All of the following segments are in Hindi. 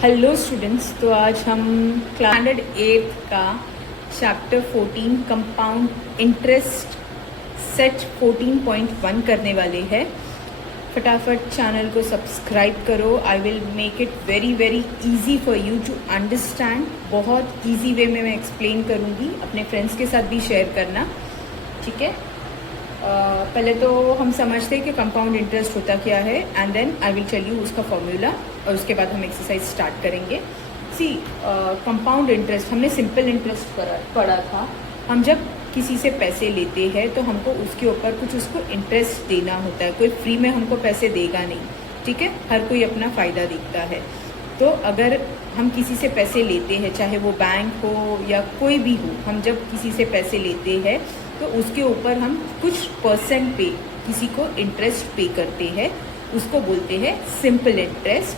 हेलो स्टूडेंट्स, तो आज हम स्टैंडर्ड 8 का चैप्टर 14 कंपाउंड इंटरेस्ट सेट 14.1 करने वाले हैं। फटाफट चैनल को सब्सक्राइब करो। I will make it very easy for you to understand. बहुत इजी वे में मैं एक्सप्लेन करूँगी, अपने फ्रेंड्स के साथ भी शेयर करना, ठीक है। पहले तो हम समझते हैं कि कंपाउंड इंटरेस्ट होता क्या है, and then I will tell you उसका फॉर्मूला, और उसके बाद हम एक्सरसाइज स्टार्ट करेंगे। सी, कंपाउंड इंटरेस्ट हमने सिंपल इंटरेस्ट पढ़ा था। हम जब किसी से पैसे लेते हैं तो हमको उसके ऊपर कुछ उसको इंटरेस्ट देना होता है। कोई फ्री में हमको पैसे देगा नहीं, ठीक है। हर कोई अपना फ़ायदा देखता है। तो अगर हम किसी से पैसे लेते हैं, चाहे वो बैंक हो या कोई भी हो, हम जब किसी से पैसे लेते हैं तो उसके ऊपर हम कुछ परसेंट पे किसी को इंटरेस्ट पे करते हैं, उसको बोलते हैं simple interest.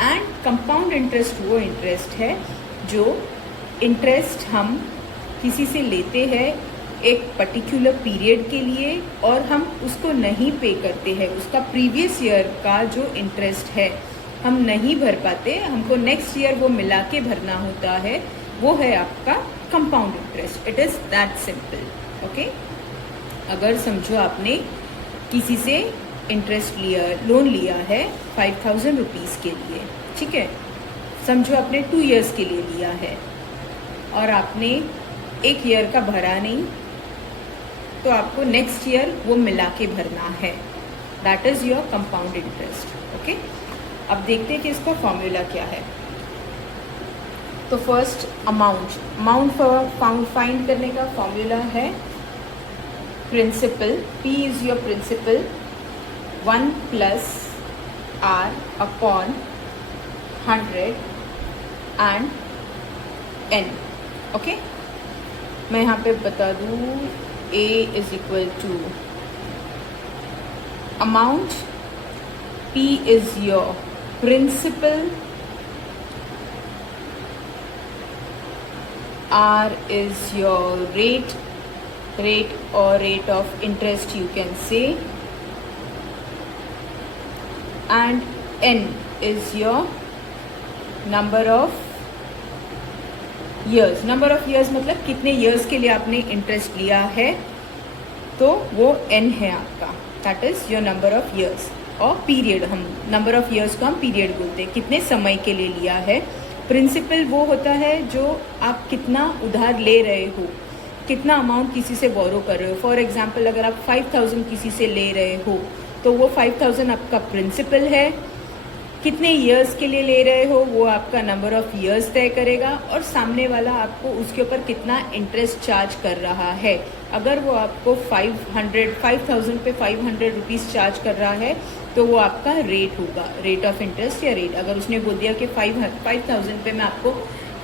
And compound interest वो इंटरेस्ट है जो इंटरेस्ट हम किसी से लेते हैं एक पर्टिकुलर पीरियड के लिए, और हम उसको नहीं पे करते हैं। उसका प्रीवियस ईयर का जो इंटरेस्ट है हम नहीं भर पाते, हमको नेक्स्ट ईयर वो मिला के भरना होता है, वो है आपका compound interest. It is that simple, okay. अगर समझो आपने किसी से इंटरेस्ट लिया, लोन लिया है 5000 रुपीज़ के लिए, ठीक है। समझो आपने 2 इयर्स के लिए लिया है और आपने 1 ईयर का भरा नहीं, तो आपको नेक्स्ट ईयर वो मिला के भरना है। That is your compound interest, okay. अब देखते हैं कि इसका फॉर्मूला क्या है। तो फर्स्ट अमाउंट फाइंड करने का फॉर्मूला है principal. P is your principal, 1 plus R upon 100 and N, okay. मैं यहाँ पे बता दूँ, A is equal to amount, P is your principal, R is your rate or rate of interest you can say, and N is your number of years। Number of years मतलब कितने ईयर्स के लिए आपने इंटरेस्ट लिया है, तो वो N है आपका। That is your number of years. और पीरियड, हम नंबर ऑफ ईयर्स को हम पीरियड बोलते हैं, कितने समय के लिए लिया है। प्रिंसिपल वो होता है जो आप कितना उधार ले रहे हो, कितना अमाउंट किसी से बोरो कर रहे हो। फॉर एग्जांपल, अगर आप 5000 किसी से ले रहे हो तो वो 5000 आपका प्रिंसिपल है। कितने ईयर्स के लिए ले रहे हो वो आपका नंबर ऑफ ईयर्स तय करेगा, और सामने वाला आपको उसके ऊपर कितना इंटरेस्ट चार्ज कर रहा है। अगर वो आपको 5000 पे 500 रुपीज़ चार्ज कर रहा है तो वो आपका रेट होगा, रेट ऑफ इंटरेस्ट या रेट। अगर उसने बोल दिया कि 5000 पे मैं आपको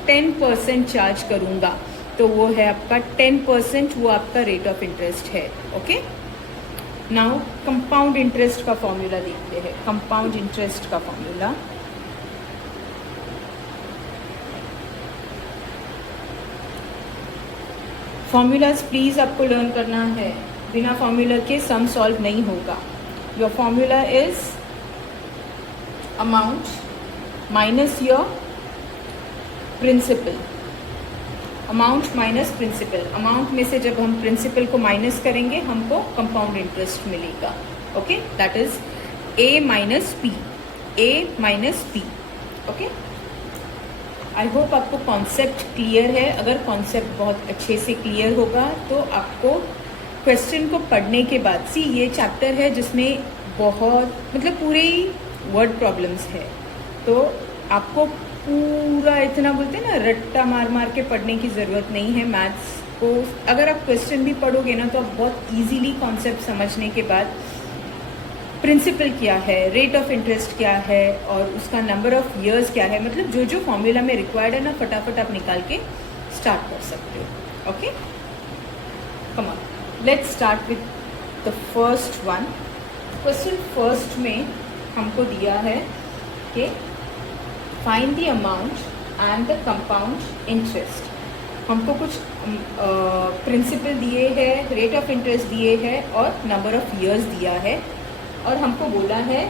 10% चार्ज करूँगा, तो वो है आपका 10%, वो आपका रेट ऑफ इंटरेस्ट है, ओके। नाउ कंपाउंड इंटरेस्ट का फॉर्मूला देखते हैं। कंपाउंड इंटरेस्ट का फॉर्मूला, फॉर्मूलाज प्लीज़ आपको लर्न करना है, बिना फॉर्मूला के सम सॉल्व नहीं होगा। Your formula is amount minus your principal, amount minus principal. Amount में से जब हम प्रिंसिपल को माइनस करेंगे हमको कंपाउंड इंटरेस्ट मिलेगा, okay. That is A minus P, A minus P, okay. I hope आपको कॉन्सेप्ट क्लियर है। अगर कॉन्सेप्ट बहुत अच्छे से क्लियर होगा तो आपको क्वेश्चन को पढ़ने के बाद, सी ये चैप्टर है जिसमें बहुत मतलब पूरे ही वर्ड प्रॉब्लम्स है, तो आपको पूरा इतना बोलते हैं ना रट्टा मार के पढ़ने की ज़रूरत नहीं है मैथ्स को। अगर आप क्वेश्चन भी पढ़ोगे ना तो आप बहुत इजीली कॉन्सेप्ट समझने के बाद प्रिंसिपल क्या है, रेट ऑफ इंटरेस्ट क्या है, और उसका नंबर ऑफ ईयर्स क्या है, मतलब जो जो फॉर्मूला में रिक्वायर्ड है ना, फटाफट आप निकाल के स्टार्ट कर सकते हो, okay. Come on, let's start with the first one. Question first में हमको दिया है कि find the amount and the compound interest. हमको कुछ प्रिंसिपल दिए हैं, रेट ऑफ इंटरेस्ट दिए हैं और नंबर ऑफ ईयर्स दिया है, और हमको बोला है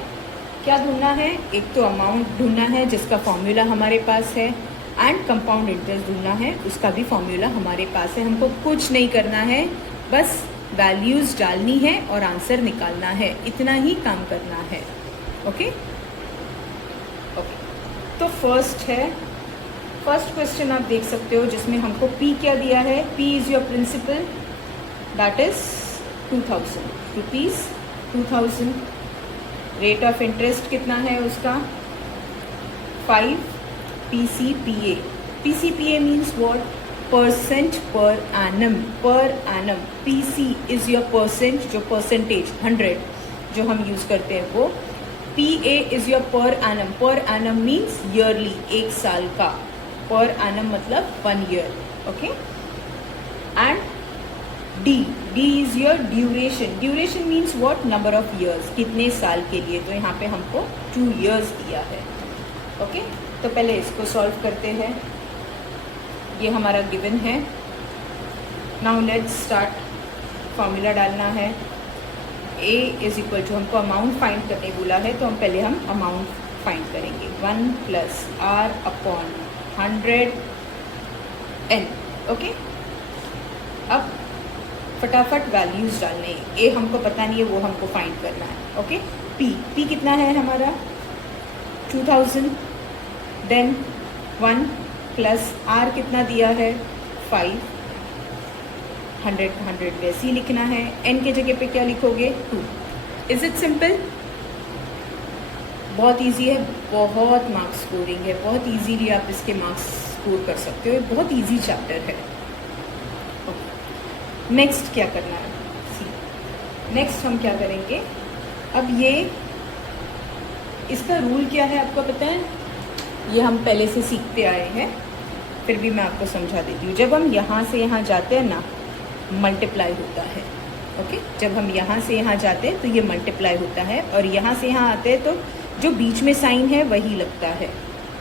क्या ढूंढना है, एक तो अमाउंट ढूंढना है जिसका फॉर्मूला हमारे पास है, एंड कंपाउंड इंटरेस्ट ढूंढना है, उसका भी फॉर्मूला हमारे पास है। हमको कुछ नहीं करना है, बस वैल्यूज़ डालनी है और आंसर निकालना है, इतना ही काम करना है। ओके ओके, तो फर्स्ट क्वेश्चन आप देख सकते हो जिसमें हमको P क्या दिया है, P is your principal, that is 2000 rupees, 2000। Rate of interest कितना है उसका 5 PCPA। PCPA means what, percent per annum, PC is your percent, जो परसेंटेज 100 जो हम यूज़ करते हैं वो। PA is your per annum means yearly, एक साल का, पर एनम मतलब 1 year. Okay, and D is your duration means what, number of years, कितने साल के लिए, तो यहाँ पे हमको 2 ईयर्स दिया है। ओके, तो पहले इसको सॉल्व करते हैं, ये हमारा गिवन है। नाउ लेट्स स्टार्ट, फॉर्मूला डालना है। A इज इक्वल टू, हमको अमाउंट फाइंड करने बोला है, तो हम पहले अमाउंट फाइंड करेंगे, 1 plus R upon 100 N। Okay, अब फटाफट वैल्यूज़ डालने हैं। A हमको पता नहीं है, वो हमको फाइंड करना है। ओके, P कितना है हमारा 2000, देन 1 प्लस R कितना दिया है 5, 100 वैसे ही लिखना है। N के जगह पे क्या लिखोगे 2। इज़ इट सिंपल, बहुत इजी है, बहुत मार्क्स स्कोरिंग है, बहुत इजीली आप इसके मार्क्स स्कोर कर सकते हो, बहुत इजी चैप्टर है। नेक्स्ट क्या करना है, नेक्स्ट हम क्या करेंगे, अब ये इसका रूल क्या है आपको पता है, ये हम पहले से सीखते आए हैं, फिर भी मैं आपको समझा देती हूँ। जब हम यहाँ से यहाँ जाते हैं ना, मल्टीप्लाई होता है। ओके, जब हम यहाँ से यहाँ जाते हैं तो ये मल्टीप्लाई होता है, और यहाँ से यहाँ आते हैं तो जो बीच में साइन है वही लगता है।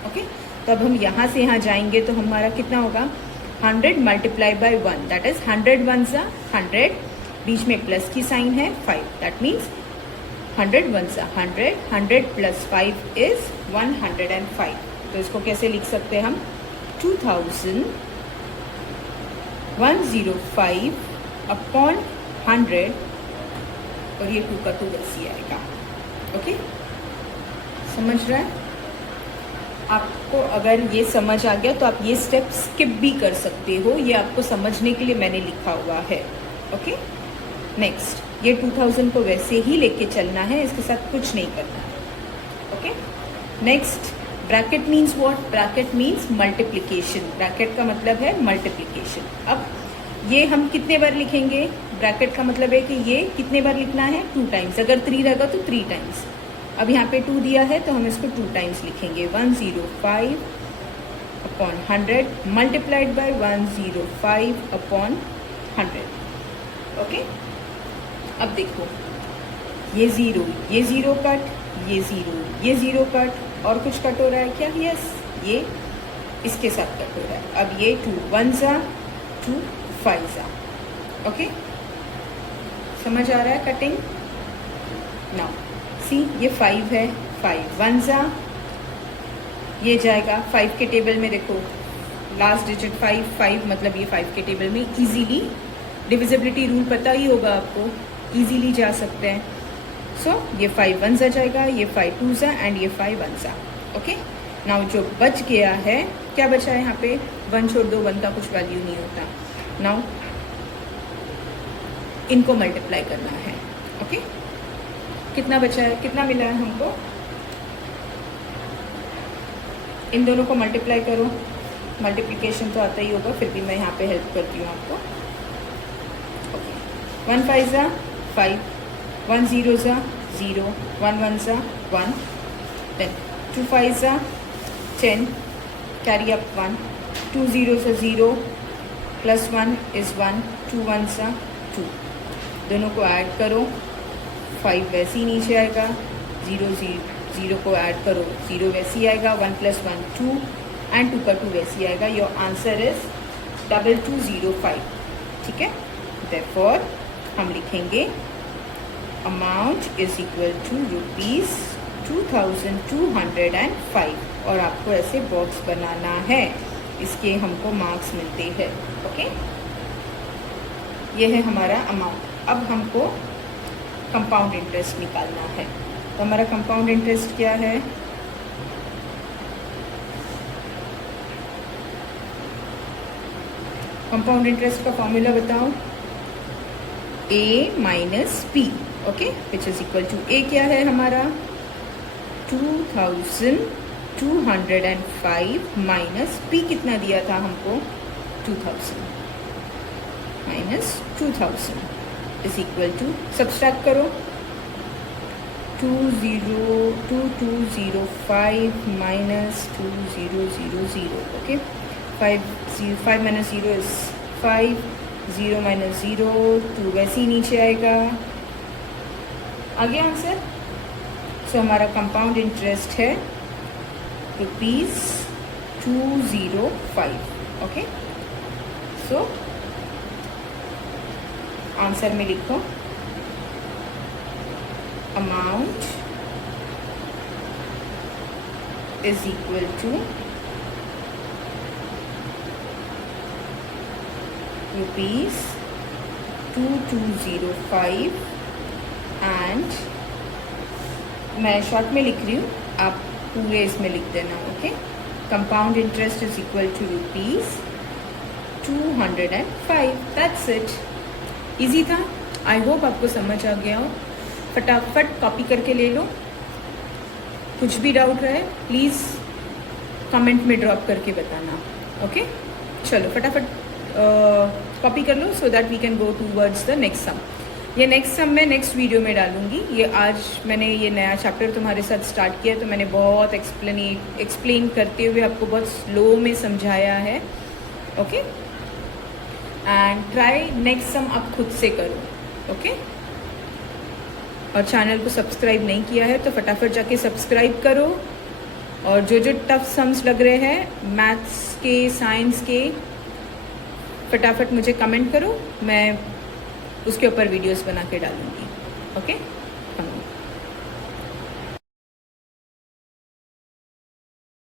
ओके, तो अब हम यहाँ से यहाँ जाएंगे तो हमारा कितना होगा 100 मल्टीप्लाई बाई 1, दैट इज 100 1 सा 100, बीच में प्लस की साइन है 5, दैट मीन्स 100 1 सा 100, 100 प्लस 5 इज 105। तो इसको कैसे लिख सकते हैं हम 2000 105 अपॉन 100, और ये 2 का 2 वैसे आएगा। ओके, समझ रहा है आपको? अगर ये समझ आ गया तो आप ये स्टेप स्किप भी कर सकते हो, ये आपको समझने के लिए मैंने लिखा हुआ है। ओके, नेक्स्ट, ये 2000 को वैसे ही लेके चलना है, इसके साथ कुछ नहीं करना है। Okay, next, bracket means what, bracket means multiplication, bracket का मतलब है मल्टीप्लिकेशन। अब ये हम कितने बार लिखेंगे, ब्रैकेट का मतलब है कि ये कितने बार लिखना है 2 टाइम्स, अगर 3 रहेगा तो 3 टाइम्स। अब यहाँ पे 2 दिया है तो हम इसको 2 टाइम्स लिखेंगे, 105 upon 100 multiplied by 105 upon 100। Okay, अब देखो ये ज़ीरो कट, ये ज़ीरो कट, और कुछ कट हो रहा है क्या, यस, ये इसके साथ कट हो रहा है। अब ये 2 1 ज़ा 2 5 ज़ा। ओके, समझ आ रहा है कटिंग? नाउ सी, ये 5 है, 5 1 ज़ा, ये जाएगा 5 के टेबल में, देखो लास्ट डिजिट 5 मतलब ये 5 के टेबल में इजीली, डिविजिबिलिटी रूल पता ही होगा आपको, इजीली जा सकते हैं। सो ये 5 1 ज़ा जाएगा, ये 5 2 ज़ा एंड ये 5 1 ज़ा। ओके, नाउ जो बच गया है, क्या बचा है यहाँ पे, 1 छोड़ दो, 1 का कुछ वैल्यू नहीं होता। नाउ इनको मल्टीप्लाई करना है। ओके, कितना बचा है, कितना मिला है हमको, इन दोनों को मल्टीप्लाई करो, मल्टीप्लिकेशन तो आता ही होगा, फिर भी मैं यहाँ पे हेल्प करती हूँ आपको। ओके, 1 5 ज़ा 5, 1 0 ज़ा 0, 1 1 ज़ा 1, देन 2 5 ज़ा 10, कैरी अप 1, 2 0 ज़ा 0, प्लस 1 इज़ 1, 2 1 ज़ा 2, दोनों को ऐड करो, 5 वैसे ही नीचे आएगा, 0 को ऐड करो, 0 वैसे ही आएगा, 1 + 1 2 एंड 2 का 2 वैसे ही आएगा। Your answer is 2205। ठीक है, देयरफॉर हम लिखेंगे अमाउंट इज इक्वल टू 2205 और आपको ऐसे बॉक्स बनाना है, इसके हमको मार्क्स मिलते हैं। ओके, ये है हमारा अमाउंट। अब हमको कंपाउंड इंटरेस्ट निकालना है। तो हमारा कंपाउंड इंटरेस्ट क्या है? कंपाउंड इंटरेस्ट का फॉर्मूला बताओ, a minus P. Okay, which is equal to a क्या है हमारा 2205 माइनस p कितना दिया था हमको 2000 minus 2000 is equal to, subtract करो 2205 minus 2000। Okay, 5 minus 0 is 5, 0 minus 0 2 वैसे ही नीचे आएगा। आगे आंसर। सो हमारा कंपाउंड इंटरेस्ट है ₹205। ओके, सो आंसर में लिखो amount is equal to ₹2205 and मैं शॉर्ट में लिख रही हूँ, आप पूरे इसमें लिख देना। Okay, compound interest is equal to ₹205। That's it, easy था। आई होप आपको समझ आ गया हो। फटाफट कॉपी करके ले लो। कुछ भी डाउट रहे प्लीज़ कमेंट में ड्रॉप करके बताना। ओके, चलो फटाफट कॉपी कर लो so that we can go towards the next sum. ये नेक्स्ट सम मैं नेक्स्ट वीडियो में डालूंगी। ये आज मैंने ये नया चैप्टर तुम्हारे साथ स्टार्ट किया, तो मैंने बहुत एक्सप्लेन करते हुए आपको बहुत स्लो में समझाया है। Okay, and try next sum आप खुद से करो। ओके, और चैनल को सब्सक्राइब नहीं किया है तो फटाफट जाके सब्सक्राइब करो। और जो जो टफ सम्स लग रहे हैं मैथ्स के, साइंस के, फटाफट मुझे कमेंट करो, मैं उसके ऊपर वीडियोस बना के डालूँगी। ओके।